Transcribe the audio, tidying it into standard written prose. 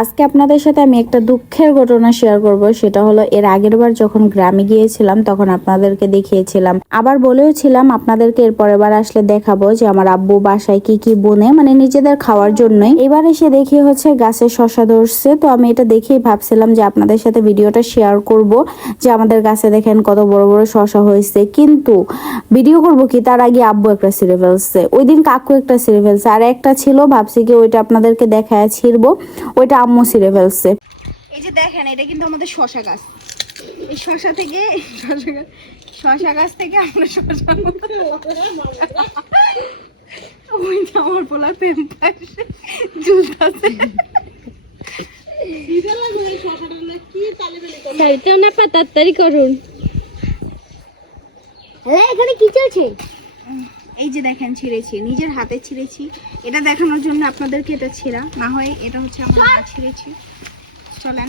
আজকে আপনাদের সাথে আমি একটা দুঃখের ঘটনা শেয়ার করব। সেটা হলো এর আগের বার যখন গ্রামে গিয়েছিলাম তখন আপনাদেরকে দেখিয়েছিলাম, আবার বলেওছিলাম আপনাদেরকে এর পরের বার আসলে দেখাবো যে আমার আব্বু বাসায় কি কি বুনে, মানে নিজেদের খাওয়ার জন্যই। এবার এসে দেখি হচ্ছে গাছে শশা ধরছে, তো আমি এটা দেখেই ভাবছিলাম যে আপনাদের সাথে ভিডিওটা শেয়ার করব যে আমাদের গাছে দেখেন কত বড় বড় শশা হয়েছে। কিন্তু ভিডিও করব কি তার আগে আব্বু একটা ছিঁড়ে ফেলছে, ওই দিন কাকু একটা ছিঁড়ে ফেলছে, আর একটা ছিল ভাবছি কি ওইটা আপনাদেরকে দেখায় ছিঁড়বো, ওইটা আম্মু ছিঁড়ে ফেলছে। এই যে দেখেন এটা কিন্তু আমাদের শশা গাছ, এই শশা থেকে শশা গাছ থেকে আমরা শশা ওইটা আমার পোলা প্রেম পাইছে ঝুলতাছে। তাড়াতাড়ি করুন। এখানে কি চলছে? এই যে দেখেন ছিঁড়েছি, নিজের হাতে ছিঁড়েছি। এটা দেখানোর জন্য আপনাদেরকে এটা ছেঁড়া, না হয় এটা হচ্ছে আমার মা ছিঁড়েছি। চলেন।